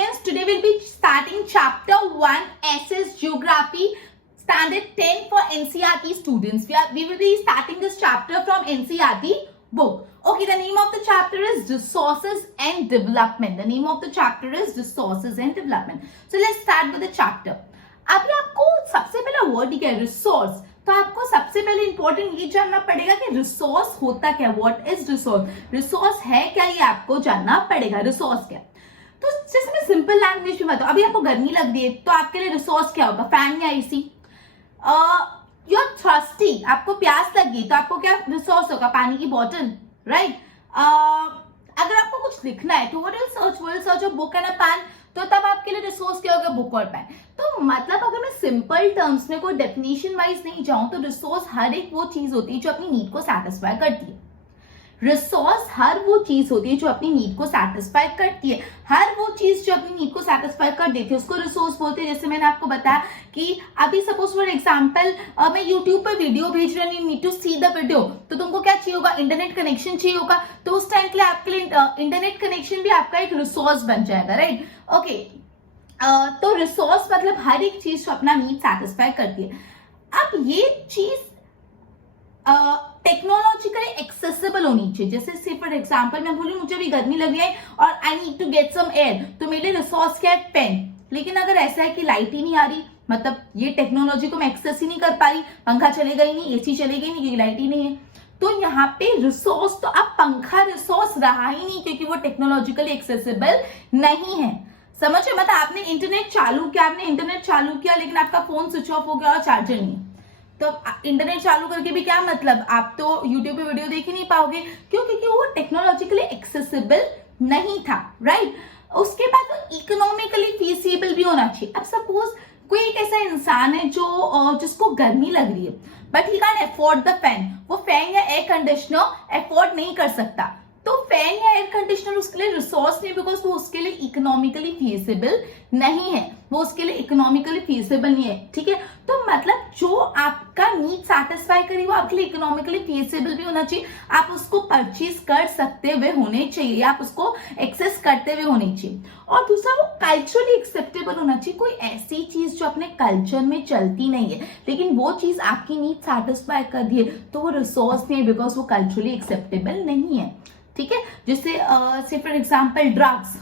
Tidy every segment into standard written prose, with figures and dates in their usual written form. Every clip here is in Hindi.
students, today we'll be starting chapter 1 SS Geography standard 10 for NCERT students. We will be starting this chapter from NCERT book. Okay, the name of the chapter is Resources and Development. The name of the chapter is Resources and Development. So let's start with the chapter. अभी आपको सबसे पहला वर्ड क्या है, रिसोर्स. तो आपको सबसे पहले इंपॉर्टेंट ये जानना पड़ेगा कि रिसोर्स होता क्या, व्हाट इज रिसोर्स, रिसोर्स है क्या, ये आपको जानना पड़ेगा. रिसोर्स क्या, तो जैसे मैं सिंपल लैंग्वेज में बताऊं, अभी आपको गर्मी लग रही है तो आपके लिए रिसोर्स क्या होगा, फैन या एसी. यू आर थर्स्टी, आपको प्यास लगी तो आपको क्या रिसोर्स होगा, पानी की बोतल, राइट. अगर आपको कुछ लिखना है तो वो will search a book and a pen, तो तब आपके लिए रिसोर्स क्या होगा, बुक और पेन. तो मतलब अगर मैं सिंपल टर्म्स में कोई डेफिनेशन वाइज नहीं जाऊं तो रिसोर्स हर एक वो चीज होती है जो अपनी नीड को सेटिस्फाई करती है. रिसोर्स हर वो चीज होती है जो अपनी नीड को सेटिस्फाई करती है. हर वो चीज जो अपनी नीड को सेटिस्फाई कर देती है उसको रिसोर्स बोलते हैं. जैसे मैंने आपको बताया कि अभी सपोज फॉर एग्जांपल मैं यूट्यूब पर वीडियो भेज रही हूँ, you need to see the video, तो तुमको क्या चाहिए होगा, इंटरनेट कनेक्शन चाहिए होगा. तो उस टाइम के लिए आपके लिए इंटरनेट कनेक्शन भी आपका एक रिसोर्स बन जाएगा, राइट. ओके, तो रिसोर्स मतलब हर एक चीज जो अपना नीड सेटिस्फाई करती है. अब ये चीज टेक्नोलॉजिकली एक्सेसिबल होनी चाहिए. जैसे फॉर एग्जांपल मैं बोलूं मुझे भी गर्मी लग रही है और I need to get some air, तो मेरे लिए रिसोर्स क्या है, पेन. लेकिन अगर ऐसा है कि लाइट ही नहीं आ रही, मतलब ये टेक्नोलॉजी को मैं एक्सेस ही नहीं कर पा रही, पंखा चलेगा ही नहीं, एसी चलेगा ही नहीं क्योंकि लाइट ही नहीं है, तो यहाँ पे रिसोर्स, तो अब पंखा रिसोर्स रहा ही नहीं क्योंकि वो टेक्नोलॉजिकली एक्सेसिबल नहीं है. समझे, मतलब आपने इंटरनेट चालू किया लेकिन आपका फोन स्विच ऑफ हो गया और चार्जर नहीं है, तो इंटरनेट चालू करके भी क्या मतलब, आप तो यूट्यूब पे वीडियो देख ही नहीं पाओगे. क्यों? क्योंकि वो टेक्नोलॉजिकली एक्सेसिबल नहीं था, राइट. उसके बाद वो इकोनॉमिकली फीसिबल भी होना चाहिए. अब सपोज कोई एक ऐसा इंसान है जो जिसको गर्मी लग रही है but he can afford the fan, वो फैन या एयर कंडीशनर अफोर्ड नहीं कर सकता, तो फैन या एयर कंडीशनर उसके लिए रिसोर्स नहीं, बिकॉज वो उसके लिए इकोनॉमिकली फीसिबल नहीं है, वो उसके लिए इकोनॉमिकली फीसिबल नहीं है. ठीक है, तो मतलब जो आपका नीड सेटिस्फाई करे वो आपके लिए इकोनॉमिकली फीसिबल भी होना चाहिए. आप उसको परचेज कर सकते हुए होने चाहिए, आप उसको एक्सेस करते हुए होने चाहिए. और दूसरा वो कल्चरली एक्सेप्टेबल होना चाहिए. कोई ऐसी चीज जो अपने कल्चर में चलती नहीं है लेकिन वो चीज आपकी नीड सेटिस्फाई कर दी है तो वो रिसोर्स नहीं है, बिकॉज वो कल्चरली एक्सेप्टेबल नहीं है. ठीक है, जैसे फॉर एग्जाम्पल ड्रग्स,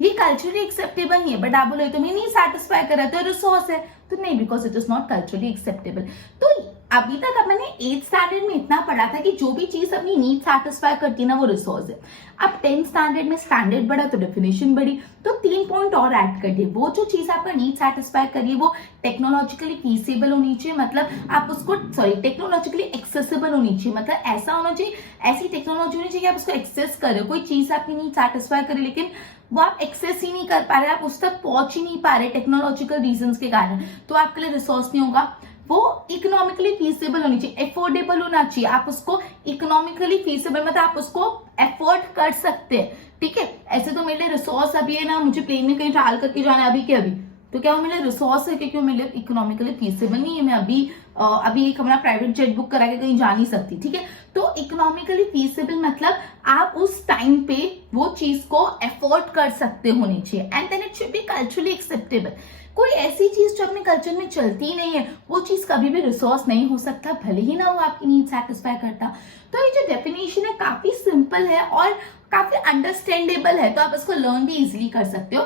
ये कल्चरली एक्सेप्टेबल नहीं है बट आप बोले तुम्हें नहीं सेटिस्फाई कर रहा तो रिसोर्स है, तो नहीं, because it is not culturally acceptable. तो अभी तक मैंने 8th स्टैंडर्ड में इतना पढ़ा था कि जो भी चीज अपनी नीड सेटिस्फाई करती है ना वो रिसोर्स है. अब 10th स्टैंडर्ड में स्टैंडर्ड बढ़ा तो डेफिनेशन बढ़ी, तो 3 पॉइंट और ऐड कर दिए. वो जो चीज आपका नीड सेटिस्फाई करिए वो टेक्नोलॉजिकली फीसिबल होनी चाहिए, मतलब आप उसको टेक्नोलॉजिकली एक्सेसिबल होनी चाहिए, मतलब ऐसा होना चाहिए, ऐसी टेक्नोलॉजी होनी चाहिए आप उसको एक्सेस करें. कोई चीज आपकी नीड सेटिस्फाई करे लेकिन वो आप एक्सेस ही नहीं कर पा रहे, आप उस तक पहुंच ही नहीं पा रहे टेक्नोलॉजिकल रीजंस के कारण, तो आपके लिए रिसोर्स नहीं होगा. वो इकोनॉमिकली फीसिबल होनी चाहिए, एफोर्डेबल होना चाहिए. आप उसको इकोनॉमिकली फीसिबल मतलब आप उसको एफोर्ड कर सकते हैं. ठीक है, ऐसे तो मेरे लिए रिसोर्स अभी है ना, मुझे प्लेन में कहीं ट्रैवल करके जाना है अभी के अभी, तो क्या वो मेरे लिए रिसोर्स है क्योंकि वो मेरे लिए इकोनॉमिकली फीसिबल नहीं है. मैं अभी एक हमारा प्राइवेट जेट बुक करा के कहीं जा नहीं सकती. ठीक है, तो इकोनॉमिकली फीसिबल मतलब आप उस टाइम पे वो चीज को अफोर्ड कर सकते होने चाहिए. And then it should be culturally acceptable. कोई ऐसी चीज जो अपने कल्चर में चलती ही नहीं है वो चीज कभी भी रिसोर्स नहीं हो सकता, भले ही ना वो आपकी नीड सेटिस्फाई करता. तो ये जो डेफिनेशन है काफी सिंपल है और काफी अंडरस्टैंडेबल है, तो आप इसको लर्न भी इजिली कर सकते हो.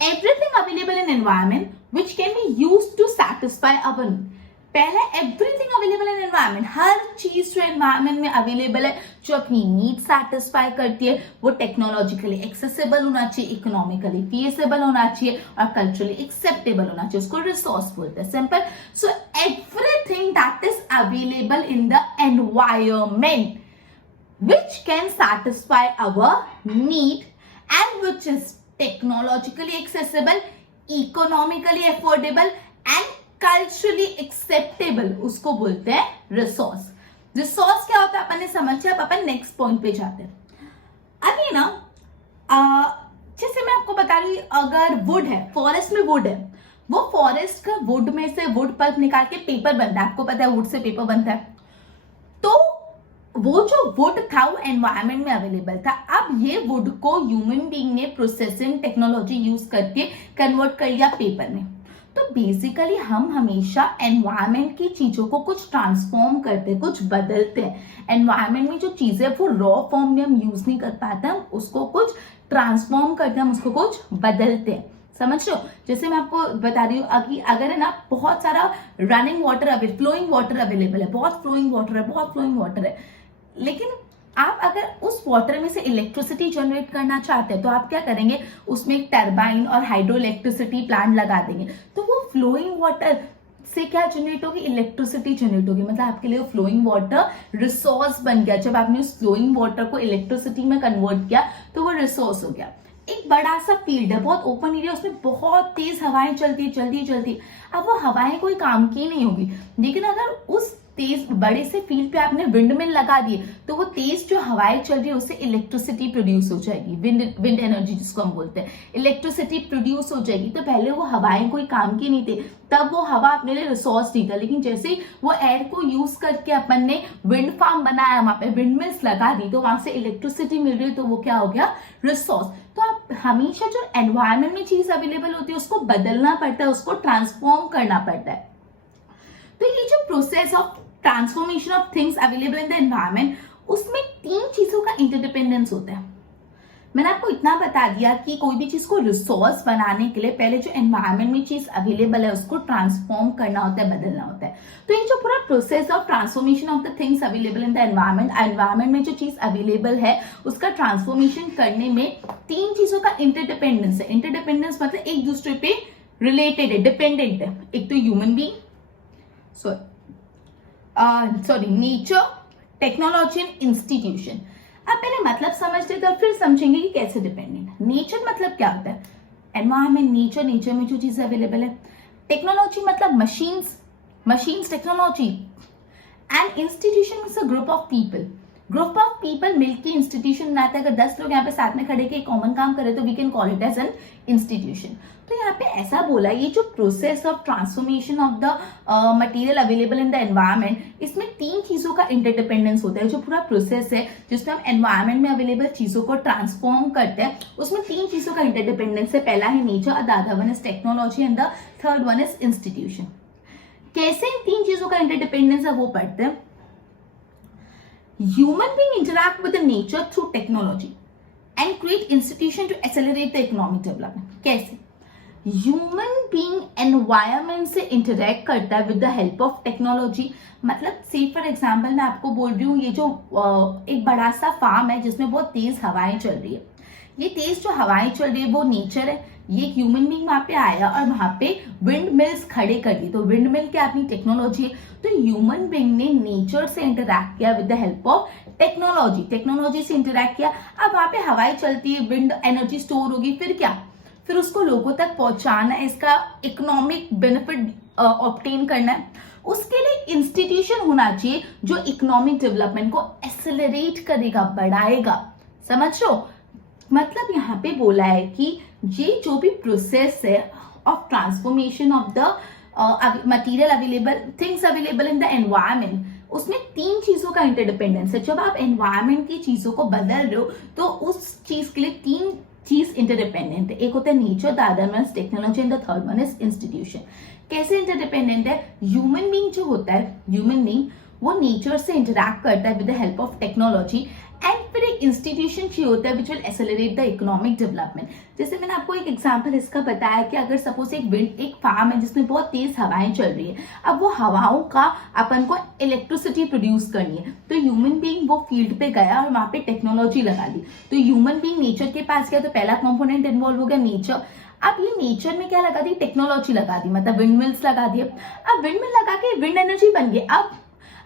Everything available in environment which can be used to satisfy our need. पहले एवरीथिंग अवेलेबल इन एनवायरमेंट, हर चीज जो एनवायरमेंट में अवेलेबल है जो अपनी नीड सेटिस्फाई करती है वो टेक्नोलॉजिकली एक्सेसिबल होना चाहिए, इकोनॉमिकली फीसिबल होना चाहिए और कल्चरली एक्सेप्टेबल होना चाहिए. उसको रिसोर्स बोलते हैं, simple. So everything that is available in the environment which can satisfy our need and which is technologically accessible, economically affordable and culturally acceptable, उसको बोलते हैं रिसोर्स. रिसोर्स क्या होता है अपन ने समझा, अब अपन नेक्स्ट पॉइंट पे जाते हैं. अभी ना जैसे मैं आपको बता रही, अगर वुड है, फॉरेस्ट में वुड है, वो फॉरेस्ट का वुड में से वुड पल्प निकाल के पेपर बनता है. आपको पता है वुड से पेपर बनता है. तो वो जो वुड था वो एनवायरमेंट में अवेलेबल था, अब ये वुड को ह्यूमन बीइंग ने प्रोसेसिंग टेक्नोलॉजी यूज करके कन्वर्ट कर लिया पेपर में। तो बेसिकली हम हमेशा एनवायरमेंट की चीजों को कुछ ट्रांसफॉर्म करते, कुछ बदलते हैं। एनवायरमेंट में जो चीजें वो रॉ फॉर्म में हम यूज नहीं कर पाते, हम उसको कुछ ट्रांसफॉर्म करते हैं, हम उसको कुछ बदलते हैं। समझ रहे हो? जैसे मैं आपको बता रही हूँ कि अगर है ना बहुत सारा running water flowing water available है, बहुत फ्लोइंग वाटर है, लेकिन आप अगर उस वाटर में से इलेक्ट्रिसिटी जनरेट करना चाहते हैं तो आप क्या करेंगे, उसमें एक टरबाइन और हाइड्रो इलेक्ट्रिसिटी प्लांट लगा देंगे, तो वो फ्लोइंग वाटर से क्या जनरेट होगी, इलेक्ट्रिसिटी जनरेट होगी। मतलब आपके लिए फ्लोइंग वाटर रिसोर्स बन गया। जब आपने उस फ्लोइंग वाटर को इलेक्ट्रिसिटी में कन्वर्ट किया तो वो रिसोर्स हो गया। एक बड़ा सा फील्ड है, बहुत ओपन एरिया, उसमें बहुत तेज हवाएं चलती। अब वो हवाएं कोई काम की नहीं होगी, लेकिन अगर उस तेज बड़े से फील्ड पे आपने विंड मिल लगा दिए तो वो तेज जो हवाएं चल रही है उससे इलेक्ट्रिसिटी प्रोड्यूस हो जाएगी, विंड एनर्जी जिसको हम बोलते हैं, इलेक्ट्रिसिटी प्रोड्यूस हो जाएगी। तो पहले वो हवाएं कोई काम की नहीं थी, तब वो हवा अपने लिए रिसोर्स नहीं था, लेकिन जैसे ही वो एयर को यूज करके अपन ने विंड फार्म बनाया, वहां पे विंड मिल्स लगा दी, तो वहां से इलेक्ट्रिसिटी मिल रही है, तो वो क्या हो गया, रिसोर्स। तो आप हमेशा जो एनवायरमेंट में चीज अवेलेबल होती है उसको बदलना पड़ता है, उसको ट्रांसफॉर्म करना पड़ता है। तो ये जो process of transformation of things available in the environment, उसमें 3 चीजों का इंटरडिपेंडेंस होता है। मैंने आपको इतना बता दिया कि कोई भी चीज को रिसोर्स बनाने के लिए पहले जो एनवायरमेंट में चीज अवेलेबल है उसको ट्रांसफॉर्म करना होता है, बदलना होता है। तो ये जो पूरा process of transformation of the things available in the environment में जो चीज अवेलेबल है उसका ट्रांसफॉर्मेशन करने में 3 चीजों का इंटरडिपेंडेंस है। इंटरडिपेंडेंस मतलब एक दूसरे पे रिलेटेड है, डिपेंडेंट है। एक तो human being, nature, technology and institution. अब पहले मतलब समझ लेते और फिर समझेंगे कि कैसे डिपेंडेंट। नेचर मतलब क्या होता है, एनवायरमेंट, नेचर में जो चीजें अवेलेबल है। टेक्नोलॉजी मतलब machines technology. And institution means a group of people मिलकर इंस्टीट्यूशन बनाते हैं। अगर 10 लोग यहाँ पे साथ में खड़े के कॉमन काम करे तो we can call it as an institution. तो यहाँ पे ऐसा बोला, ये जो process of transformation of the material available in the environment, इसमें 3 चीजों का इंटरडिपेंडेंस होता है। जो पूरा प्रोसेस है जिसमें हम एनवायरमेंट में अवेलेबल चीजों को ट्रांसफॉर्म करते हैं, उसमें 3 चीजों का इंटरडिपेंडेंस है। पहला है nature, the other one is technology and the third one is institution. कैसे इन 3 चीजों का इंटरडिपेंडेंस है वो पढ़ते हैं। Human being interact with the nature through technology and create institution to accelerate the economic development. कैसे? Human being environment से interact करता है with the help of technology। मतलब say for example मैं आपको बोल रही हूँ, ये जो एक बड़ा सा फार्म है जिसमें बहुत तेज हवाएं चल रही है, ये तेज जो हवाएं चल रही है वो नेचर है। ये ह्यूमन बीइंग वहां पे आया और वहां पे विंड मिल्स खड़े कर दी, तो विंड मिल क्या अपनी टेक्नोलॉजी है। तो ह्यूमन बीइंग ने नेचर से इंटरैक्ट किया with the help of technology से इंटरैक्ट किया। अब वहां पे हवाएं चलती है, विंड एनर्जी स्टोर होगी, फिर क्या, फिर उसको लोगों तक पहुंचाना है, इसका इकोनॉमिक बेनिफिट ऑब्टेन करना है। उसके लिए इंस्टीट्यूशन होना चाहिए जो इकोनॉमिक डेवलपमेंट को एक्सेलरेट करेगा, बढ़ाएगा। समझ लो, मतलब यहाँ पे बोला है कि ये जो भी प्रोसेस है of transformation of the material available, things available in the environment, उसमें 3 चीजों का इंटरडिपेंडेंस है। जब आप एनवायरमेंट की चीजों को बदल रहे हो तो उस चीज के लिए 3 चीज इंटरडिपेंडेंट है। एक होता है nature, the other one is technology and the third one is institution. कैसे इंटरडिपेंडेंट है? ह्यूमन बीइंग जो होता है, ह्यूमन बीइंग वो नेचर से इंटरैक्ट करता है with the help of technology, and फिर एक इंस्टीट्यूशन चाहिए होता है which will accelerate the economic development. जैसे मैंने आपको एक एग्जांपल इसका बताया कि अगर सपोज एक फार्म है जिसमें बहुत तेज हवाएं चल रही है, अब वो हवाओं का अपन को इलेक्ट्रिसिटी प्रोड्यूस करनी है, तो ह्यूमन बीइंग वो फील्ड पे गया और वहां पे टेक्नोलॉजी लगा दी। तो ह्यूमन बीइंग नेचर के पास गया, तो पहला कंपोनेंट इन्वॉल्व हो गया नेचर। अब ये नेचर में क्या लगा दी, टेक्नोलॉजी लगा दी, मतलब विंड मिल्स लगा दिए। अब विंड मिल लगा के विंड एनर्जी बन गई।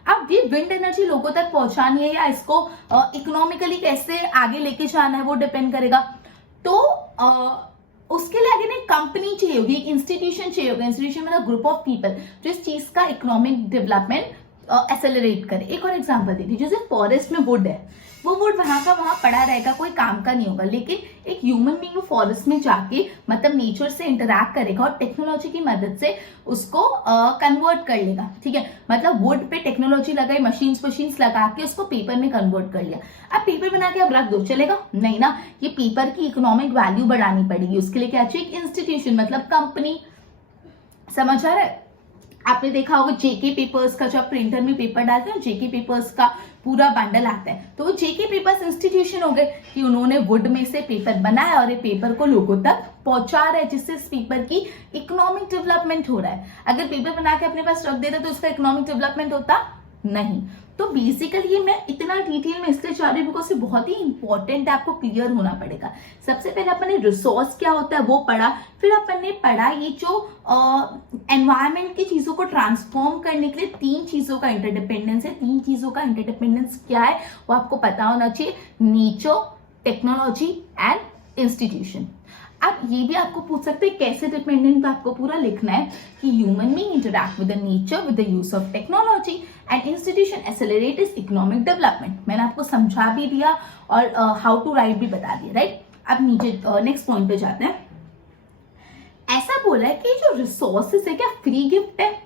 अब ये विंड एनर्जी लोगों तक पहुंचानी है या इसको इकोनॉमिकली कैसे आगे लेके जाना है वो डिपेंड करेगा। तो उसके लिए अगेन एक कंपनी चाहिए होगी, इंस्टीट्यूशन चाहिए होगा। इंस्टीट्यूशन मतलब ग्रुप ऑफ पीपल जो इस चीज का इकोनॉमिक डेवलपमेंट एक्सेलरेट करे। एक और एग्जांपल दे दी, जैसे फॉरेस्ट में वुड है, वो वुड वहां का वहां पड़ा रहेगा, कोई काम का नहीं होगा, लेकिन एक ह्यूमन बीइंग वो फॉरेस्ट में जाके मतलब नेचर से इंटरैक्ट करेगा और टेक्नोलॉजी की मदद से उसको कन्वर्ट कर लेगा, ठीक है। मतलब वुड पे टेक्नोलॉजी लगाई, मशीन्स लगा के उसको पेपर में कन्वर्ट कर लिया। अब पेपर बना के अब रख दो, चलेगा नहीं ना। ये पेपर की इकोनॉमिक वैल्यू बढ़ानी पड़ेगी, उसके लिए क्या चाहिए, एक इंस्टीट्यूशन मतलब कंपनी, समझ आ रहा है। आपने देखा होगा जेके पेपर्स का, जब प्रिंटर में पेपर डालते हैं जेके पेपर्स का पूरा बंडल आता है, तो वो जेके पेपर्स इंस्टीट्यूशन हो गए कि उन्होंने वुड में से पेपर बनाया और ये पेपर को लोगों तक पहुंचा रहा है, जिससे इस पेपर की इकोनॉमिक डेवलपमेंट हो रहा है। अगर पेपर बना के अपने पास रख देता तो उसका इकोनॉमिक डेवलपमेंट होता नहीं। तो बेसिकली ये मैं इतना डिटेल में इसलिए चाह रही हूँ बिकॉज ये बहुत ही इंपॉर्टेंट है, आपको क्लियर होना पड़ेगा। सबसे पहले अपन ने रिसोर्स क्या होता है वो पढ़ा, फिर अपन ने पढ़ा ये जो एनवायरमेंट की चीजों को ट्रांसफॉर्म करने के लिए 3 चीजों का इंटरडिपेंडेंस है। 3 चीजों का इंटरडिपेंडेंस क्या है वो आपको पता होना चाहिए, नेचर, टेक्नोलॉजी एंड इंस्टीट्यूशन। अब ये भी आपको पूछ सकते हैं कैसे डिपेंडेंट, तो आपको पूरा लिखना है कि human being interact with the nature with the use of technology and institution accelerate is economic development. मैंने आपको समझा भी दिया और हाउ टू राइट भी बता दिया, राइट। अब नीचे नेक्स्ट पॉइंट पे जाते हैं। ऐसा बोला है कि जो रिसोर्सेज है क्या फ्री गिफ्ट है,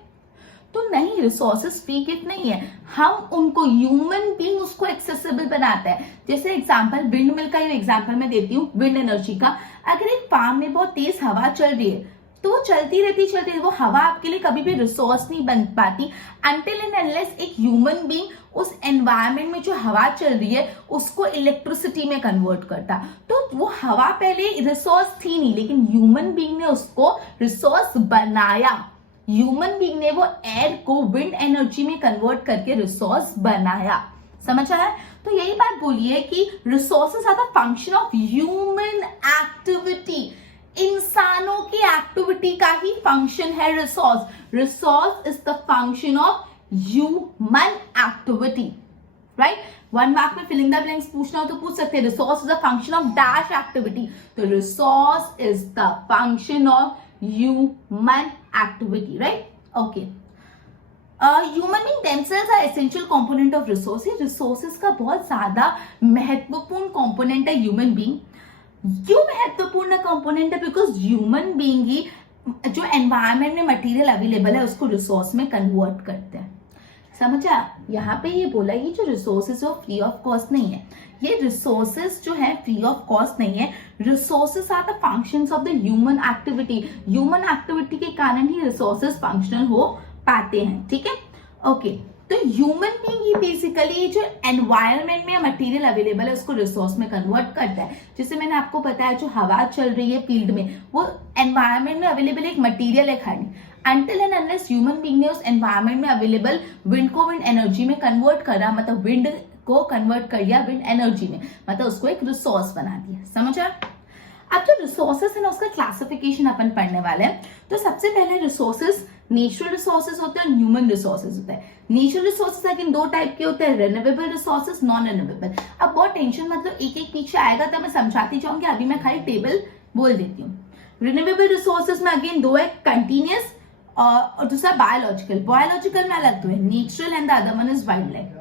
तो नहीं, रिसोर्सेज फ्री गिफ्ट नहीं है, हम उनको ह्यूमन बीइंग उसको एक्सेसिबल बनाता है। जैसे एग्जांपल विंड मिल का एग्जांपल मैं देती हूँ, विंड एनर्जी का। अगर एक फार्म में बहुत तेज हवा चल रही है तो वो चलती रहती, वो हवा आपके लिए कभी भी रिसोर्स नहीं बन पाती अनटिल एंड अनलेस एक ह्यूमन बीइंग उस एनवायरमेंट में जो हवा चल रही है उसको इलेक्ट्रिसिटी में कन्वर्ट करता। तो वो हवा पहले रिसोर्स थी नहीं, लेकिन ह्यूमन बीइंग ने उसको रिसोर्स बनाया। ह्यूमन बीइंग ने वो एयर को विंड एनर्जी में कन्वर्ट करके रिसोर्स बनाया, समझ आया। तो यही बात बोली है कि resources are the function of human activity, इंसानों की एक्टिविटी का ही फंक्शन है resource. Resource is the function of human activity, right. 1 mark में फिलिंग द ब्लैंक्स पूछना हो तो पूछ सकते हैं, resource is the function of dash activity, तो resource is the function of human activity, right, okay. Human being themselves are essential component of resources. Resources का बहुत ज्यादा महत्वपूर्ण कंपोनेंट है ह्यूमन बीइंग। क्यों महत्वपूर्ण कंपोनेंट है, बिकॉज ह्यूमन बीइंग ही जो एनवायरमेंट में मटेरियल अवेलेबल है उसको रिसोर्स में कन्वर्ट करते हैं, समझा। यहाँ पे ये बोला कि जो रिसोर्सेज वो फ्री ऑफ कॉस्ट नहीं है, ये रिसोर्सेज जो है फ्री ऑफ कॉस्ट नहीं है। Resources are the functions of the human activity, human activity के कारण ही रिसोर्सेज फंक्शनल हो पाते हैं, ठीक है, ओके। तो ह्यूमन बीइंग ही बेसिकली जो एनवायरनमेंट में मटेरियल अवेलेबल है उसको रिसोर्स में कन्वर्ट करता है। जैसे मैंने आपको बताया जो हवा चल रही है फील्ड में वो एनवायरनमेंट में अवेलेबल एक मटेरियल है खाली, until and unless human being ने उस एनवायरनमेंट में अवेलेबल विंड को विंड एनर्जी में कन्वर्ट करा, मतलब विंड को कन्वर्ट कर दिया विंड एनर्जी में, मतलब उसको एक रिसोर्स बना दिया, समझा। अब जो रिसोर्सेस है ना उसका क्लासिफिकेशन अपन पढ़ने वाले हैं। तो सबसे पहले रिसोर्सेस नेचुरल रिसोर्सेज होते हैं और ह्यूमन रिसोर्सेज होता है। नेचुरल रिसोर्सेज लेकिन 2 टाइप के होते हैं, रिन्यूएबल रिसोर्सेज, नॉन रिन्यूएबल। अब बहुत टेंशन मतलब एक पीछे आएगा तो मैं समझाती जाऊंगी, अभी मैं खाली टेबल बोल देती हूँ। रिन्यूएबल रिसोर्सेज में अगेन 2 है, कंटिन्यूअस और दूसरा बायोलॉजिकल। बायोलॉजिकल में अलग 2 है, natural and the other one is wild life.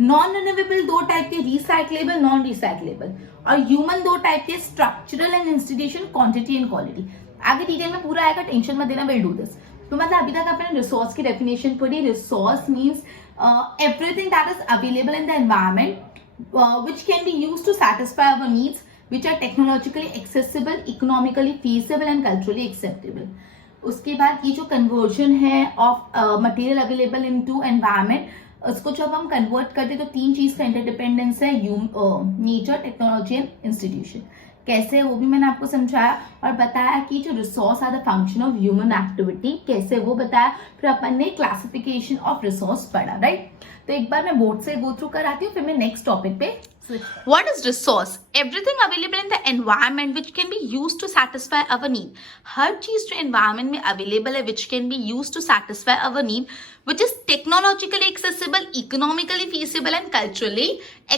Non renewable 2 type के, रिसाइक्लेबल, नॉन रिसाइक्लेबल। और ह्यूमन 2 टाइप के, structural and institution, quantity and quality. आगे डिटेल में पूरा आएगा, टेंशन मत देना, विल डू दिस। तो मतलब अभी तक आपने रिसोर्स की डेफिनेशन पढ़ी। Resource means everything that is available in the environment which can be used to satisfy our needs which are technologically accessible, economically feasible and culturally acceptable. उसके बाद ये जो कन्वर्जन है of material available into environment, उसको जब हम कन्वर्ट करते तो 3 चीज का इंटरडिपेंडेंस है, नेचर, टेक्नोलॉजी एंड इंस्टीट्यूशन। कैसे वो भी मैंने आपको समझाया और बताया कि जो resource are the function of human activity, कैसे वो बताया। फिर अपन ने क्लासिफिकेशन ऑफ रिसोर्स पढ़ा, राइट। तो एक बार मैं बोर्ड से गो थ्रू कराती हूँ, फिर मैं नेक्स्ट टॉपिक पे। What is resource? Everything available in the environment which can be used to satisfy our need. हर चीज जो environment में available है which can be used to satisfy our need, which is technologically accessible, economically feasible and culturally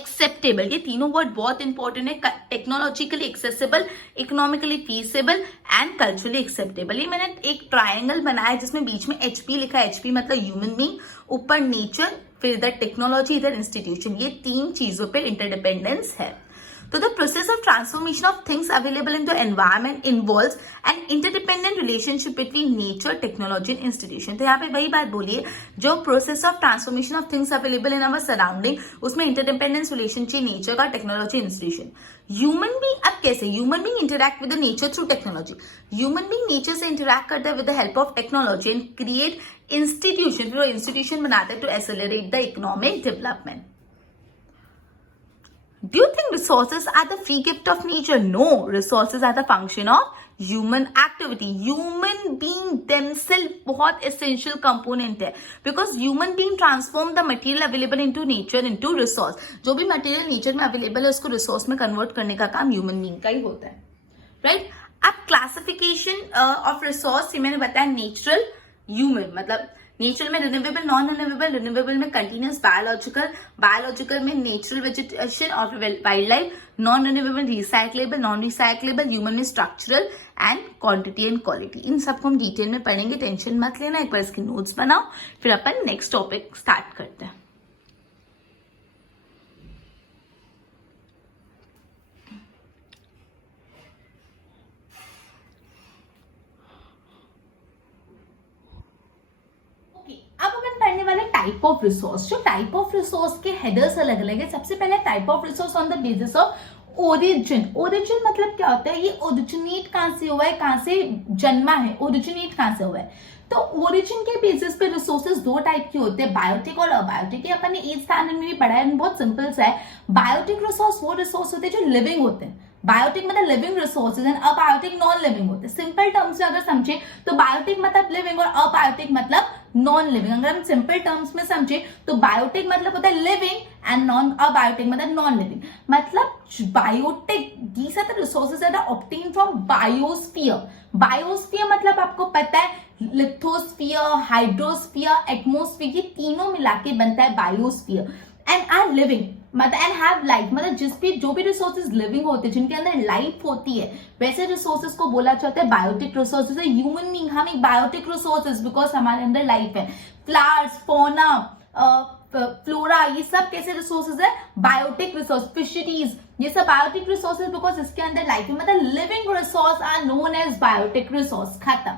acceptable. ये तीनों वर्ड बहुत इंपॉर्टेंट है, technologically accessible, economically feasible and culturally acceptable. ये मैंने एक ट्रायंगल बनाया है जिसमें बीच में HP लिखा है। HP मतलब ह्यूमन बीइंग, ऊपर नेचर, फिर इधर टेक्नोलॉजी, इधर इंस्टीट्यूशन। ये 3 चीजों पे इंटरडिपेंडेंस है। तो the process of transformation of things available in the environment involves an interdependent relationship between nature, technology and institution। तो यहाँ पे वही बात बोलिए, जो process of transformation of things available in our surrounding, उसमें interdependence relation चाहिए nature का, technology, institution। Human being अब कैसे? Human being interact with the nature through technology। Human being nature से interact करता है with the help of technology and create institution। फिर वो institution बनाता है to accelerate the economic development। Do you think resources are the free gift of nature? No, resources are the function of human activity। Human being themselves बहुत essential component है, because human being transform the material available into nature into resource। जो भी material nature में available है उसको resource में convert करने का काम human being का ही होता है, right? अब classification of resource ये मैंने बताया, नेचुरल, ह्यूमन, मतलब नेचुरल में रिन्यूएबल, नॉन रिन्यूएबल, रिन्यूएबल में कंटिन्यूस, बायोलॉजिकल, बायोलॉजिकल में नेचुरल वेजिटेशन और wildlife, non renewable recyclable, non recyclable, human में structural and quantity and quality. इन सबको हम डिटेल में पढ़ेंगे, टेंशन मत लेना, एक बार इसके नोट्स बनाओ, फिर अपन नेक्स्ट टॉपिक स्टार्ट करते हैं। अब अपन पढ़ने वाले टाइप ऑफ रिसोर्स। जो टाइप ऑफ रिसोर्स के हेडर्स अलग अलग है। सबसे पहले type of resource on the basis of origin. Origin मतलब क्या होता है? ये ओरिजिनेट कहां से हुआ है, कहां से जन्मा है, ओरिजिनेट कहां से हुआ है। तो ओरिजिन के बेसिस पे रिसोर्सेज 2 टाइप के होते हैं, बायोटिक और अबायोटिक। ये अपन ने 8th स्टैंडर्ड में भी पढ़ा है, बहुत सिंपल सा है। बायोटिक रिसोर्स वो रिसोर्स होते हैं जो लिविंग होते हैं, बायोटिक मतलब living resources and abiotic non living होते हैं। सिंपल टर्म्स में अगर समझे तो बायोटिक मतलब लिविंग और अबायोटिक मतलब नॉन लिविंग। अगर हम सिंपल टर्म्स में समझे तो बायोटिक मतलब होता है लिविंग एंड नॉन अबायोटिक मतलब नॉन लिविंग। मतलब biotic these are the resources that are obtained from biosphere. Biosphere मतलब आपको पता है लिथोस्फीयर, हाइड्रोस्फीयर, एटमोस्फीयर, ये तीनों मिला के बनता है बायोस्फीयर। एंड आर लिविंग मतलब एंड हैव लाइफ, मतलब जो भी रिसोर्सेज लिविंग होते हैं, जिनके अंदर लाइफ होती है, वैसे रिसोर्सेज को बोला जाता है बायोटिक रिसोर्सेज। ह्यूमन बीइंग हम एक बायोटिक रिसोर्सेज, बिकॉज हमारे अंदर लाइफ है। फ्लावर्स, फौना, फ्लोरा, ये सब कैसे रिसोर्सेज है? Biotic resource. फिशरीज, ये सब बायोटिक रिसोर्सेज बिकॉज इसके अंदर लाइफ है। मतलब living resource are known as biotic resource. खत्म।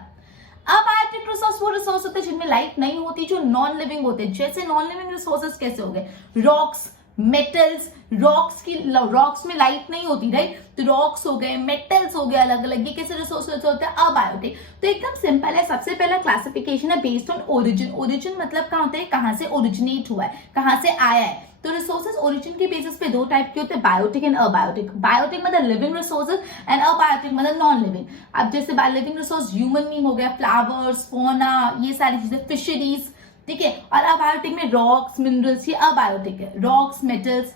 अबायोटिक रिसोर्स वो रिसोर्स होते हैं जिनमें लाइफ नहीं होती, जो नॉन लिविंग होते हैं। जैसे नॉन लिविंग रिसोर्सेज कैसे हो गए? Rocks, metals. रॉक्स में लाइफ नहीं होती, राइट? तो रॉक्स हो गए, मेटल्स हो गए, अलग अलग, ये कैसे रिसोर्सेज होते हैं? अबायोटिक। तो एकदम सिंपल है। सबसे पहला क्लासिफिकेशन है बेस्ड ऑन ओरिजिन। ओरिजिन मतलब क्या होता है? कहां से ओरिजिनेट हुआ है, कहां से आया है। तो रिसोर्सेज ओरिजिन के बेसिस पे 2 टाइप के होते हैं, बायोटिक एंड अबायोटिक। बायोटिक मतलब लिविंग रिसोर्सेज एंड अबायोटिक मतलब नॉन लिविंग। अब जैसे लिविंग रिसोर्स ह्यूमन बीइंग हो गया, फ्लावर्स, फौना, ये सारी चीजें, फिशरीज, ठीक है। और अबायोटिक में रॉक्स, मिनरल्स, ये अबायोटिक है, रॉक्स, मेटल्स।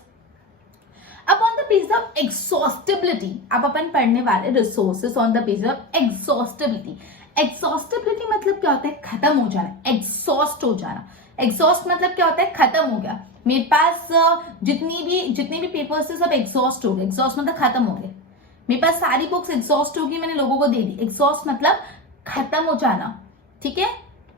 अब on the basis of exhaustibility अब अपन पढ़ने वाले resources on the basis of exhaustibility. Exhaustibility मतलब क्या होता है? खत्म हो जाना, एग्जॉस्ट हो जाना। एग्जॉस्ट मतलब क्या होता है? खत्म हो गया। मेरे पास जितनी भी पेपर्स थे सब एग्जॉस्ट हो गए। एग्जॉस्ट मतलब खत्म हो गए। मेरे पास सारी बुक्स एग्जॉस्ट होगी, मैंने लोगों को दे दी। एग्जॉस्ट मतलब खत्म हो जाना, ठीक है,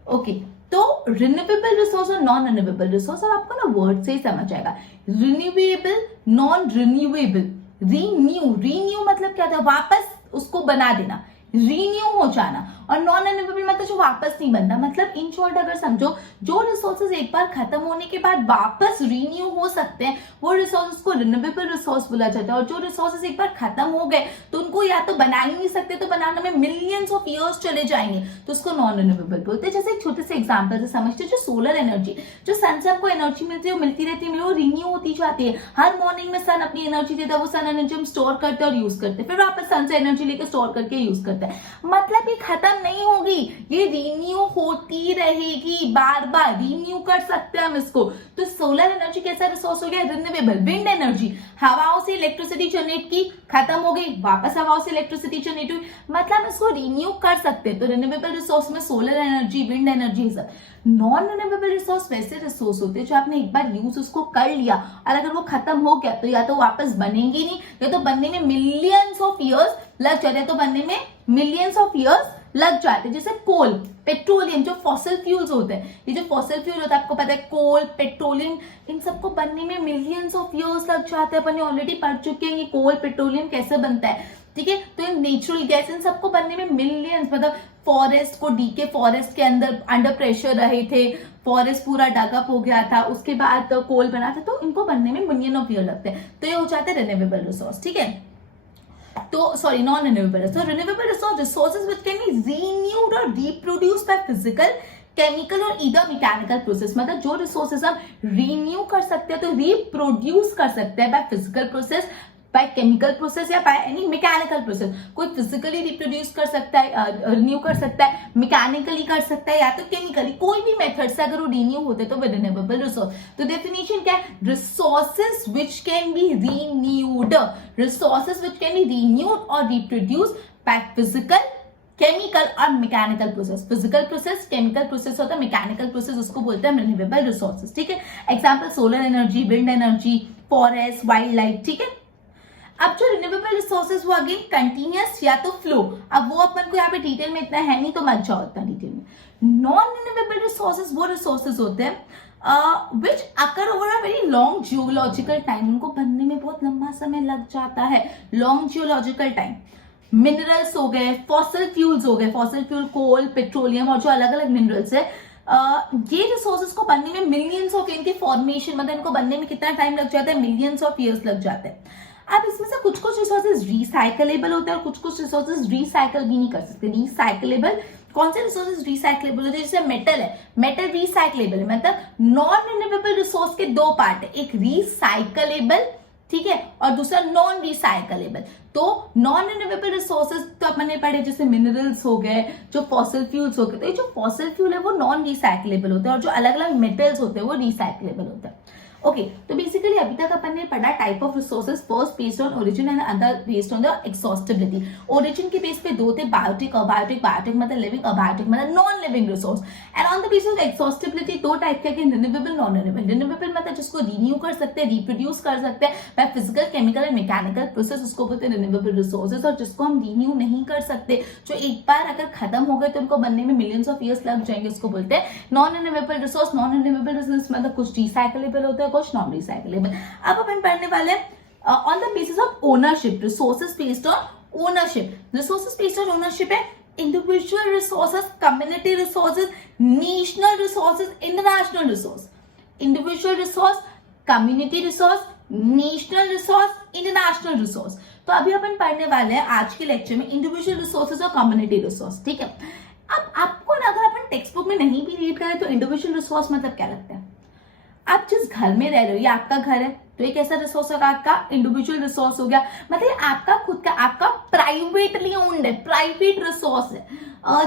ओके। तो रिन्यूएबल रिसोर्स और नॉन रिन्यूएबल रिसोर्स, और आपको ना वर्ड से ही समझ आएगा। Renewable, non renewable. रीन्यू मतलब क्या था? वापस उसको बना देना, रीन्यू हो जाना। और नॉन रिन्यूएबल मतलब जो वापस नहीं बनता। मतलब इन शॉर्ट अगर समझो, जो रिसोर्सेज एक बार खत्म होने के बाद वापस रीन्यू हो सकते हैं, वो रिसोर्सेज को रिन्यूएबल रिसोर्स बोला जाता है। और जो रिसोर्सेज एक बार खत्म हो गए तो उनको या तो बना ही नहीं सकते, तो बनाने में मिलियंस ऑफ ईयर्स चले जाएंगे, तो उसको नॉन रिन्यूएबल बोलते हैं। जैसे एक छोटे से एग्जाम्पल से समझते हैं, जो सोलर एनर्जी, जो सन से आपको एनर्जी मिलती है, वो मिलती रहती है, वो रिन्यू होती जाती है। हर मॉर्निंग में सन अपनी एनर्जी देता है, वो सन एनर्जी हम स्टोर करते हैं और यूज करते हैं, फिर वापस सन से एनर्जी लेकर स्टोर करके यूज करते हैं। होता है, मतलब ये खत्म नहीं होगी, ये रिन्यू होती रहेगी, बार बार रिन्यू कर सकते हैं हम इसको। तो सोलर एनर्जी कैसा रिसोर्स हो गया, रिन्यूएबल। विंड एनर्जी, हवाओं से इलेक्ट्रिसिटी जनरेट की, खत्म हो गई, वापस हवाओं से इलेक्ट्रिसिटी जनरेट हुई, मतलब हम इसको रिन्यू कर सकते हैं। तो रिन्यूएबल रिसोर्स में सोलर एनर्जी, विंड एनर्जी सब। नॉन रिन्यूएबल रिसोर्स वैसे रिसोर्स होते हैं जो आपने एक बार यूज उसको कर लिया और अगर वो खत्म हो गया तो या तो वापस बनेंगे नहीं, या तो बनने में मिलियंस ऑफ ईयर्स लग जाते हैं, तो बनने में मिलियंस ऑफ ईयर्स लग जाते हैं। जैसे कोल, पेट्रोलियम, जो फॉसिल फ्यूल्स होते हैं, ये जो फॉसिल फ्यूल होता है आपको पता है, कोल, पेट्रोलियम, इन सबको बनने में मिलियंस ऑफ ईयर्स लग जाते हैं। अपन ऑलरेडी पढ़ चुके हैं ये कोल, पेट्रोलियम कैसे बनता है, ठीक है। तो इन नेचुरल गैस, इन सबको बनने में मिलियंस, मतलब फॉरेस्ट को डीके, फॉरेस्ट के अंडर प्रेशर रहे थे, फॉरेस्ट पूरा डगअप हो गया था, उसके बाद तो कोल बना था, तो इनको बनने में मिलियन ऑफ ईयर लगते हैं। तो ये हो जाते हैं रिन्यूएबल रिसोर्स, ठीक है। तो सॉरी, नॉन रिन्यूएबल। तो renewable resources which can B renewed और रीप्रोड्यूस्ड बाय फिजिकल, केमिकल और ईदर मैकेनिकल प्रोसेस, मतलब जो रिसोर्सेज हम रीन्यू कर सकते हैं तो रीप्रोड्यूस कर सकते हैं by physical process, by chemical process या बाय एनी मैकेनिकल प्रोसेस। कोई फिजिकली रिप्रोड्यूस कर सकता है, रिन्यू कर सकता है, मैकेनिकली कर सकता है, या तो केमिकली, कोई भी मेथड से अगर वो रिन्यू होते तो रिन्यूएबल रिसोर्स। तो डेफिनेशन क्या है, resources which can B renewed, resources which can B renewed और रिप्रोड्यूस बाय फिजिकल, केमिकल और mechanical process. Physical process, chemical process होता है, मैकेनिकल प्रोसेस उसको बोलते हैं रिन्यूएबल रिसोर्सेज, ठीक है। Example solar energy, wind energy, forest, wild life, ठीक है। अब जो रिन्यूएबल रिसोर्सेज वो अगेन कंटिन्यूअस या तो फ्लो, अब वो अपन को यहाँ पे डिटेल में इतना है नहीं तो मत जाओ इतना डिटेल में। नॉन रिन्यूएबल रिसोर्सेज वो रिसोर्सेज होते हैं which occur over a very long geological time, उनको बनने में बहुत लंबा समय लग जाता है, लॉन्ग जियोलॉजिकल टाइम। मिनरल्स हो गए, फॉसिल फ्यूल्स हो गए, फॉसिल फ्यूल, कोल, पेट्रोलियम और जो अलग अलग मिनरल्स है, ये रिसोर्सेज को बनने में मिलियंस ऑफ, इनके फॉर्मेशन मतलब इनको बनने में कितना टाइम लग जाता है, मिलियंस ऑफ ईयर्स लग जाते हैं। अब इसमें से कुछ कुछ रिसोर्सेज रिसाइकलेबल होते हैं और कुछ कुछ रिसोर्सेज रिसाइकल भी नहीं कर सकते। रिसाइकलेबल, कौन से रिसोर्सेज रिसाइकलेबल होते हैं, जैसे मेटल है, मेटल रिसाइकलेबल है, मतलब नॉन रिन्यूएबल रिसोर्स के दो पार्ट है, एक रिसाइकलेबल, ठीक है, और दूसरा नॉन रिसाइकलेबल। तो नॉन रिन्यूएबल रिसोर्सेज तो अपने पढ़े, जैसे मिनरल्स हो गए, जो फॉसिल फ्यूल्स हो गए, तो ये जो फॉसिल फ्यूल है वो नॉन रिसाइकलेबल होते हैं और जो अलग अलग मेटल्स होते हैं वो रिसाइकलेबल होते हैं। ओके, तो बेसिकली अभी तक अपन ने पढ़ा type of resources, first based on origin and other based on the exhaustibility. Origin के बेस पे दो थे, बायोटिक, अबायोटिक, बायोटिक मतलब लिविंग, अबायोटिक मतलब non living resource. And on the basis of exhaustibility दो टाइप के, रिन्यूएबल, नॉन रिन्यूएबल। रिन्यूएबल मतलब जिसको रिन्यू कर सकते हैं, रिप्रोड्यूस कर सकते हैं by physical, chemical and mechanical process, उसको बोलते हैं रिन्यूएबल रिसोर्सेज। और जिसको हम रिन्यू नहीं कर सकते, जो एक बार अगर खत्म हो गए तो उनको बनने में मिलियंस ऑफ ईयर्स लग जाएंगे, उसको बोलते हैं non renewable resource. Non renewable resource मतलब कुछ रिसाइकलेबल होता है, कुछ नॉन रिसाइकलेबल। अब अपन पढ़ने वाले on the basis of ownership, resources based on ownership. Resources based on ownership है individual resources, community resources, national resources, international resource. Individual resource, community resource, national resource, international resource. तो अभी अपन पढ़ने वाले हैं आज के लेक्चर में इंडिविजुअल रिसोर्सेज और कम्युनिटी रिसोर्स, ठीक है। अब आपको अगर अपन टेक्स्ट बुक में नहीं भी रीड करें तो इंडिविजुअल रिसोर्स मतलब क्या लगता है, आप जिस घर में रह रहे हो, ये आपका घर है, तो एक ऐसा रिसोर्स होगा आपका इंडिविजुअल रिसोर्स हो गया, मतलब आपका खुद का, आपका प्राइवेटली ओन्ड है, प्राइवेट रिसोर्स है।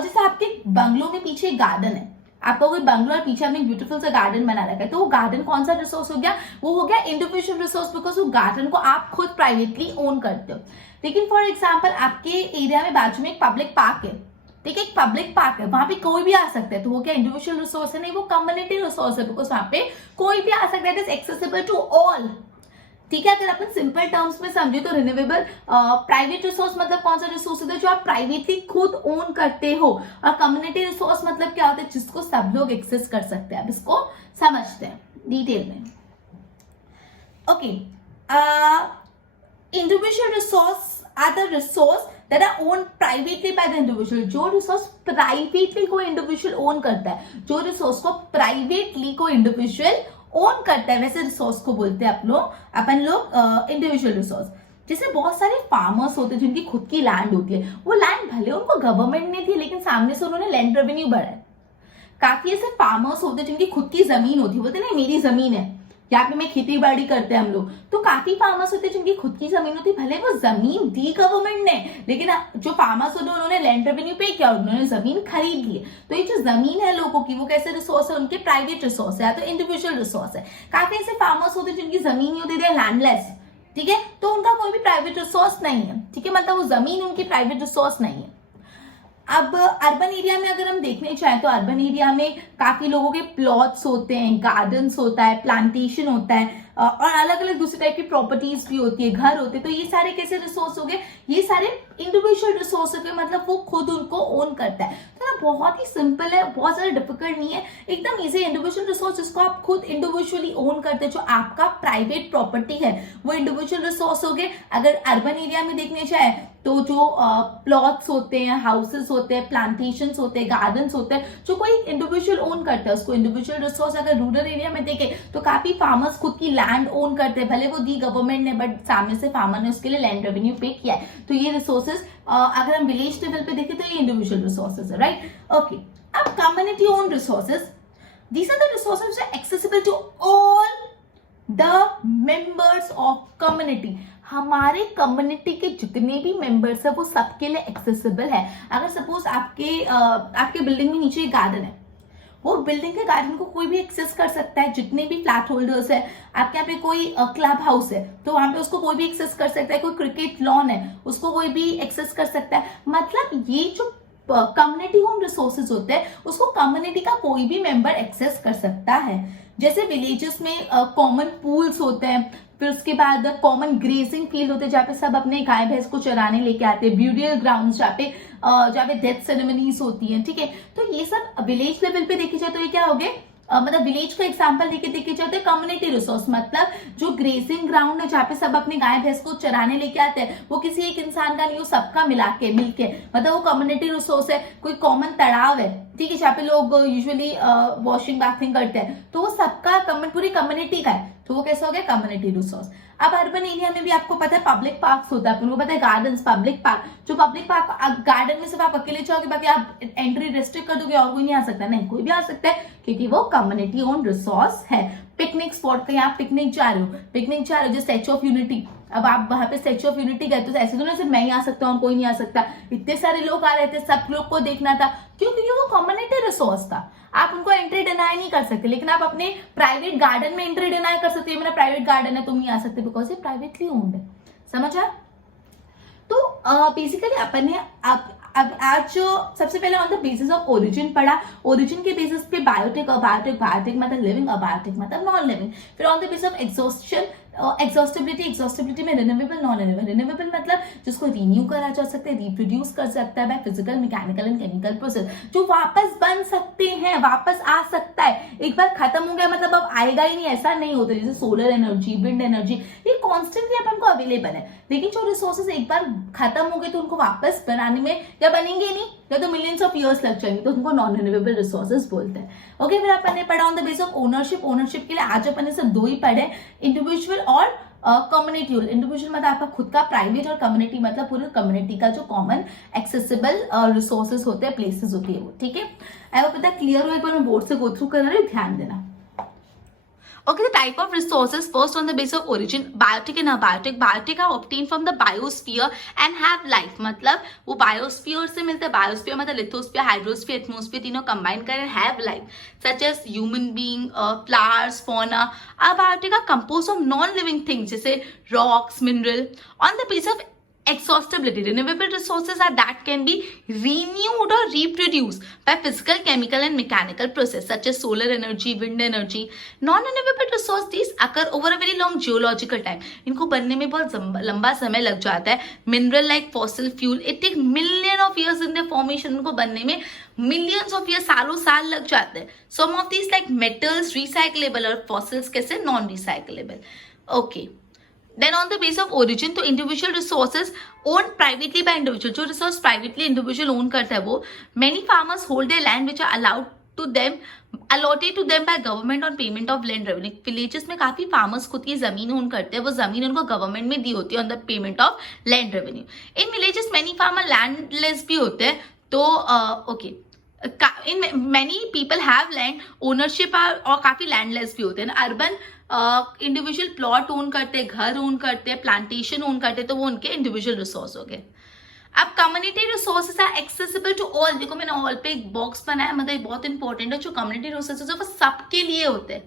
जैसे आपके बंगलो में पीछे गार्डन है, आपका कोई बंगलो और पीछे आपने ब्यूटीफुल सा गार्डन बना रखा है, तो वो गार्डन कौन सा रिसोर्स हो गया, वो हो गया इंडिविजुअल रिसोर्स, बिकॉज वो गार्डन को आप खुद प्राइवेटली ओन करते हो। लेकिन फॉर एग्जाम्पल आपके एरिया में बाजू में एक पब्लिक पार्क है, ठीक है, एक पब्लिक पार्क है, वहां पे कोई भी आ सकता है, तो वो क्या इंडिविजुअल रिसोर्स है, नहीं, वो कम्युनिटी रिसोर्स है, बिकॉज वहां पे कोई भी आ सकता है, it is accessible to all, ठीक है। अगर अपन सिंपल टर्म्स में समझे तो रिन्यूएबल प्राइवेट रिसोर्स मतलब कौन सा रिसोर्स होता है जो आप प्राइवेटली खुद ओन करते हो, और कम्युनिटी रिसोर्स मतलब क्या होता है जिसको सब लोग एक्सेस कर सकते हैं। अब इसको समझते हैं डिटेल में। Okay, individual resource are the resource that are owned privately by the individual। जो रिसोर्स प्राइवेटली कोई इंडिविजुअल ओन करता है, जो रिसोर्स को प्राइवेटली कोई इंडिविजुअल ओन करता है, वैसे रिसोर्स को बोलते हैं अपन लोग इंडिविजुअल रिसोर्स। जैसे बहुत सारे फार्मर्स होते हैं जिनकी खुद की लैंड होती है, वो लैंड भले उनको गवर्नमेंट ने दी लेकिन सामने से उन्होंने लैंड रेवेन्यू बढ़ाया। काफी ऐसे फार्मर्स होते हैं जिनकी खुद की जमीन होती है, बोलते नहीं मेरी जमीन है, यहाँ पे मैं खेती बाड़ी करते हैं हम लोग, तो काफी फार्मर्स होते हैं जिनकी खुद की जमीन होती है, भले वो जमीन दी गवर्नमेंट ने, लेकिन जो फार्मर्स होते हैं उन्होंने लैंड रेवेन्यू पे किया, उन्होंने जमीन खरीद ली। तो ये जो जमीन है लोगों की, वो कैसे रिसोर्स है, उनके प्राइवेट रिसोर्स है या तो इंडिविजुअल रिसोर्स है। काफी ऐसे फार्मर्स होते हैं जिनकी जमीन नहीं होती, दे लैंडलेस, ठीक है, तो उनका कोई भी प्राइवेट रिसोर्स नहीं है, ठीक है, मतलब वो जमीन उनकी प्राइवेट रिसोर्स नहीं है। अब अर्बन एरिया में अगर हम देखने चाहें तो अर्बन एरिया में काफी लोगों के प्लॉट्स होते हैं, गार्डन्स होता है, प्लांटेशन होता है, और अलग अलग दूसरे टाइप की प्रॉपर्टीज भी होती है, घर होते हैं। तो ये सारे कैसे रिसोर्स हो गए, ये सारे इंडिविजुअल रिसोर्स हो गए, मतलब वो खुद उनको ओन करता है। तो ना बहुत ही सिंपल है, बहुत ज्यादा डिफिकल्ट नहीं है, एकदम इजी। इंडिविजुअल रिसोर्स जिसको आप खुद इंडिविजुअली ओन करते हैं, जो आपका प्राइवेट प्रॉपर्टी है, वो इंडिविजुअल रिसोर्स हो गए। अगर अर्बन एरिया में देखने जाए तो जो प्लॉट्स होते हैं, हाउसेस होते हैं, प्लांटेशंस होते हैं, गार्डन्स होते हैं, जो कोई इंडिविजुअल ओन करता है उसको इंडिविजुअल रिसोर्स। अगर रूरल एरिया में देखें तो काफी फार्मर्स खुद की लैंड ओन करते हैं, भले वो दी गवर्नमेंट ने, बट सामने से फार्मर ने उसके लिए लैंड रेवेन्यू पे किया है। तो ये रिसोर्सेज अगर हम विलेज लेवल पे देखें तो ये इंडिविजुअल रिसोर्सेज है, राइट, ओके। अब community own resources, these are the resources accessible to all the members of community. हमारे कम्युनिटी के जितने भी मेंबर्स है वो सबके लिए एक्सेसिबल है। अगर सपोज आपके बिल्डिंग में नीचे एक गार्डन है, वो बिल्डिंग के गार्डन को कोई भी एक्सेस कर सकता है, जितने भी फ्लैट होल्डर्स है। आपके यहाँ पे कोई क्लब हाउस है तो वहां पे उसको कोई भी एक्सेस कर सकता है, कोई क्रिकेट लॉन है उसको कोई भी एक्सेस कर सकता है। मतलब ये जो कम्युनिटी होम रिसोर्सेज होते हैं उसको कम्युनिटी का कोई भी मेंबर एक्सेस कर सकता है। जैसे विलेजेस में कॉमन पूल्स होते हैं, फिर उसके बाद कॉमन ग्रेजिंग फील्ड होते हैं जहाँ पे सब अपने गाय भैंस को चराने लेके आते हैं, ब्यूरियल ग्राउंड जहाँ पे डेथ सेरेमनीज होती है, ठीक है। तो ये सब विलेज लेवल पे देखी जाए तो ये क्या हो गए, मतलब विलेज का एग्जांपल देखे जाते हैं कम्युनिटी रिसोर्स। मतलब जो ग्रेजिंग ग्राउंड है जहाँ पे सब अपने गाय भैंस को चराने लेके आते हैं, वो किसी एक इंसान का नहीं, वो सबका मिलके मतलब वो कम्युनिटी रिसोर्स है। कोई कॉमन तालाब है, ठीक है, जहाँ पे लोग यूजुअली वॉशिंग बाथिंग करते हैं, तो वो सबका पूरी कम्युनिटी का है, तो वो कैसा हो गया, कम्युनिटी रिसोर्स। अब अर्बन एरिया में भी आपको पता है पब्लिक पार्क्स होता है, आपको पता है गार्डन्स, पब्लिक पार्क। जो पब्लिक पार्क गार्डन में सिर्फ आप अकेले जाओगे, बाकी आप एंट्री रेस्ट्रिक्ट कर दोगे और कोई नहीं आ सकता, नहीं, कोई भी आ सकता है क्योंकि वो कम्युनिटी ओन रिसोर्स है। पिकनिक स्पॉट, कहीं आप पिकनिक जा रहे हो, जो स्टैच्यू ऑफ यूनिटी, अब आप वहां पे स्टैच्यू ऑफ यूनिटी गए तो ऐसे तो ना सिर्फ मैं ही आ सकता हूँ और कोई नहीं आ सकता, इतने सारे लोग आ रहे थे, सब लोग को देखना था, क्योंकि वो कम्युनिटी रिसोर्स था। आप उनको एंट्री डिनाई नहीं कर सकते, लेकिन आप अपने प्राइवेट गार्डन में एंट्री डिनाई कर सकते हैं, मेरा प्राइवेट गार्डन है तुम नहीं आ सकते, बिकॉज ये प्राइवेटली ओन्ड है। समझा? तो बेसिकली अपन ने अब आज जो सबसे पहले on the basis of origin पढ़ा, ओरिजिन के बेसिस पे बायोटिक, बायोटिक मतलब लिविंग, अबायोटिक मतलब नॉन लिविंग। फिर on the basis of exhaustion, exhaustibility में रिन्यूएबल, नॉन रिन्यूएबल। रिन्यूएबल मतलब जिसको रिन्यू करा जा सकता है, रिप्रोड्यूस कर सकता है by physical, mechanical and chemical process, जो वापस बन सकते हैं, वापस आ सकता है। एक बार खत्म हो गया मतलब अब आएगा ही नहीं, ऐसा नहीं होता। जैसे सोलर एनर्जी, विंड एनर्जी, ये कॉन्स्टेंटली अपन को अवेलेबल है, लेकिन जो रिसोर्सेज एक बार खत्म हो गए तो उनको वापस बनाने में या बनेंगे नहीं या तो मिलियंस ऑफ ईयर्स लग जाएंगे, तो उनको नॉन रिन्यूएबल रिसोर्सेज बोलते हैं। ओके, फिर अपन ने पढ़ा on the base of ownership. Ownership के लिए आज अपन ने सिर्फ दो ही पढ़े, इंडिविजुअल और कम्युनिटी। इंडिविजुअल मतलब आपका खुद का प्राइवेट, और कम्युनिटी मतलब पूरे कम्युनिटी का जो कॉमन एक्सेसिबल रिसोर्सेज होते हैं, प्लेसेस होती है वो, ठीक है। आई पता क्लियर हो, एक बार मैं बोर्ड से गो थ्रू कर रही हूँ, ध्यान देना। Okay, the type of resources, first on the basis of origin, biotic and abiotic. Biotic are obtained from the biosphere and have life. मतलब वो biosphere से मिलते हैं, biosphere मतलब lithosphere, hydrosphere, atmosphere तीनों combine कर have life, such as human being, flowers, fauna. Abiotic are composed of non-living things जैसे rocks, mineral. On the basis of exhaustibility, renewable resources are that can be renewed or reproduced by physical, chemical and mechanical process such as solar energy, wind energy. Non-renewable resource these occur over a very long geological time. इनको बनने में बहुत लंबा समय लग जाता है. Mineral like fossil fuel, it takes million of years in their formation. इनको बनने में millions of years, सालों साल लग जाते हैं. Some of these like metals recyclable और fossils कैसे non-recyclable. Okay. Then on the basis of origin, तो individual resources owned privately by individual, जो resource privately individual own करता है वो, many farmers hold their land which are allotted to them by government on payment of land revenue. villages में काफी farmers खुद की जमीन own करते हैं, वो जमीन उनको government में दी होती है on the payment of land revenue. In villages many farmer landless भी होते हैं, तो okay. In many people have land ownership और काफी लैंडलेस भी होते हैं. अर्बन इंडिविजुअल प्लॉट ओन करते हैं, घर ओन करते हैं, प्लांटेशन ओन करते हैं, तो वो उनके इंडिविजुअल रिसोर्स हो गए। अब community resources are accessible to all. देखो मैंने ऑल पे एक बॉक्स बनाया, मतलब बहुत इंपॉर्टेंट है। जो कम्युनिटी रिसोर्सेज है वो सबके लिए होते हैं,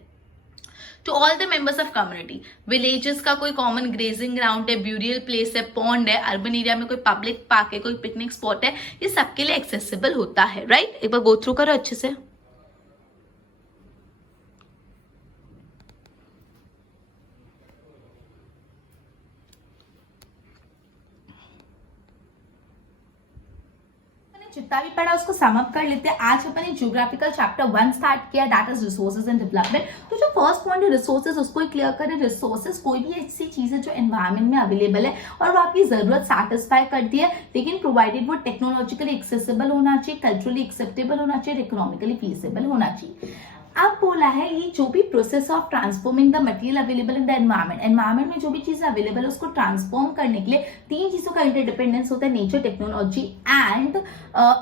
to all the members of community. Villages का कोई कॉमन ग्रेजिंग ग्राउंड है, ब्यूरियल प्लेस है, पॉन्ड है, अर्बन एरिया में कोई पब्लिक पार्क है, कोई पिकनिक स्पॉट है, ये सबके लिए एक्सेसिबल होता है, राइट? एक बार गो थ्रू करो अच्छे से। जितना भी पढ़ा उसको सम अप कर लेते हैं। आज अपन ने ज्योग्राफिकल चैप्टर 1 स्टार्ट किया, that is resources and development. तो जो फर्स्ट पॉइंट है रिसोर्सेज, उसको ही क्लियर करें। रिसोर्सेज कोई भी ऐसी चीज है जो एनवायरमेंट में अवेलेबल है और वो आपकी जरूरत सेटिस्फाई करती है, लेकिन प्रोवाइडेड वो टेक्नोलॉजिकली एक्सेसिबल होना चाहिए, कल्चरली एक्सेप्टेबल होना चाहिए, इकोनॉमिकली फीसिबल होना चाहिए। अब बोला है ये जो भी process of transforming the material available in the environment, environment में जो भी चीजें अवेलेबल है उसको ट्रांसफॉर्म करने के लिए 3 चीजों का इंटरडिपेंडेंस होता है, nature, technology and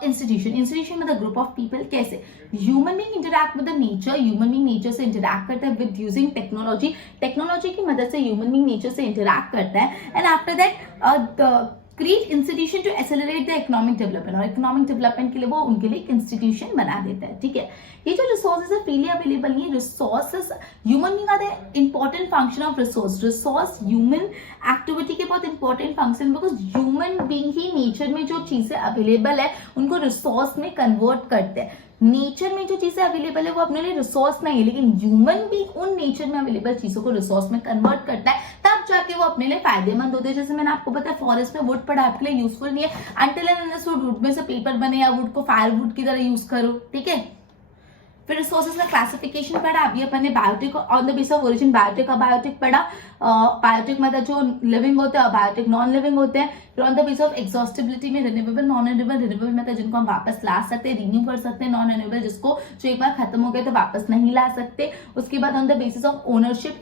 institution. Institution मतलब ग्रुप ऑफ पीपल। कैसे? Human being interact with the nature, human being nature से इंटरैक्ट करता है विद यूजिंग टेक्नोलॉजी, टेक्नोलॉजी की मदद से ह्यूमन बीइंग नेचर से इंटरैक्ट करता है, and after that create institution to accelerate the economic development, और इकोनॉमिक डेवलपमेंट के लिए वो उनके लिए एक इंस्टीट्यूशन बना देता है। ठीक है, ये जो रिसोर्सेज है फ्रीली अवेलेबल नहीं है। Resources human being are the important function of resource. Resource human activity के बहुत important function, because human being ही नेचर में जो चीजें अवेलेबल है उनको रिसोर्स में कन्वर्ट करते हैं। नेचर में जो चीजें अवेलेबल है वो अपने लिए रिसोर्स नहीं है, लेकिन ह्यूमन भी उन नेचर में अवेलेबल चीजों को रिसोर्स में कन्वर्ट करता है, तब जाके वो अपने लिए फायदेमंद होते हैं। जैसे मैंने आपको बताया फॉरेस्ट में वुड पड़ा आपके लिए यूजफुल नहीं है, अनटिल एंड अनलेस वुड में से पेपर बने या वुड को फायरवुड की तरह यूज करो। ठीक है, फिर रिसोर्सेज का क्लासिफिकेशन पढ़ा। अभी अपन ने biotic on the base of origin biotic, abiotic पढ़ा। बायोटिक मतलब जो लिविंग होते हैं, अबायोटिक नॉन लिविंग होते हैं। फिर on the base of exhaustibility में रिन्यूएबल, नॉन रिन्यूएबल। रिन्यूएबल मतलब जिनको हम वापस ला सकते हैं, रिन्यू कर सकते हैं। नॉन रिन्यूएबल जिसको जो एक बार खत्म हो गए तो वापस नहीं ला सकते। उसके बाद on the basis of ownership,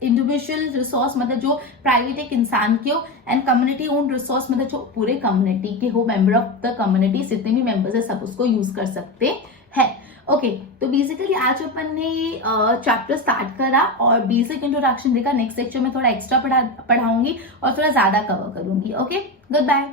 individual resource मतलब जो प्राइवेट एक इंसान के हो, एंड कम्युनिटी ओन रिसोर्स मतलब जो पूरे कम्युनिटी के हो, मेंबर ऑफ द कम्युनिटी, जितने भी मेंबर्स है सब उसको यूज कर सकते हैं। ओके, तो बेसिकली आज अपन ने चैप्टर स्टार्ट करा और बेसिक इंट्रोडक्शन देखा। नेक्स्ट लेक्चर में थोड़ा एक्स्ट्रा पढ़ाऊंगी और थोड़ा ज्यादा कवर करूंगी। Okay, good bye.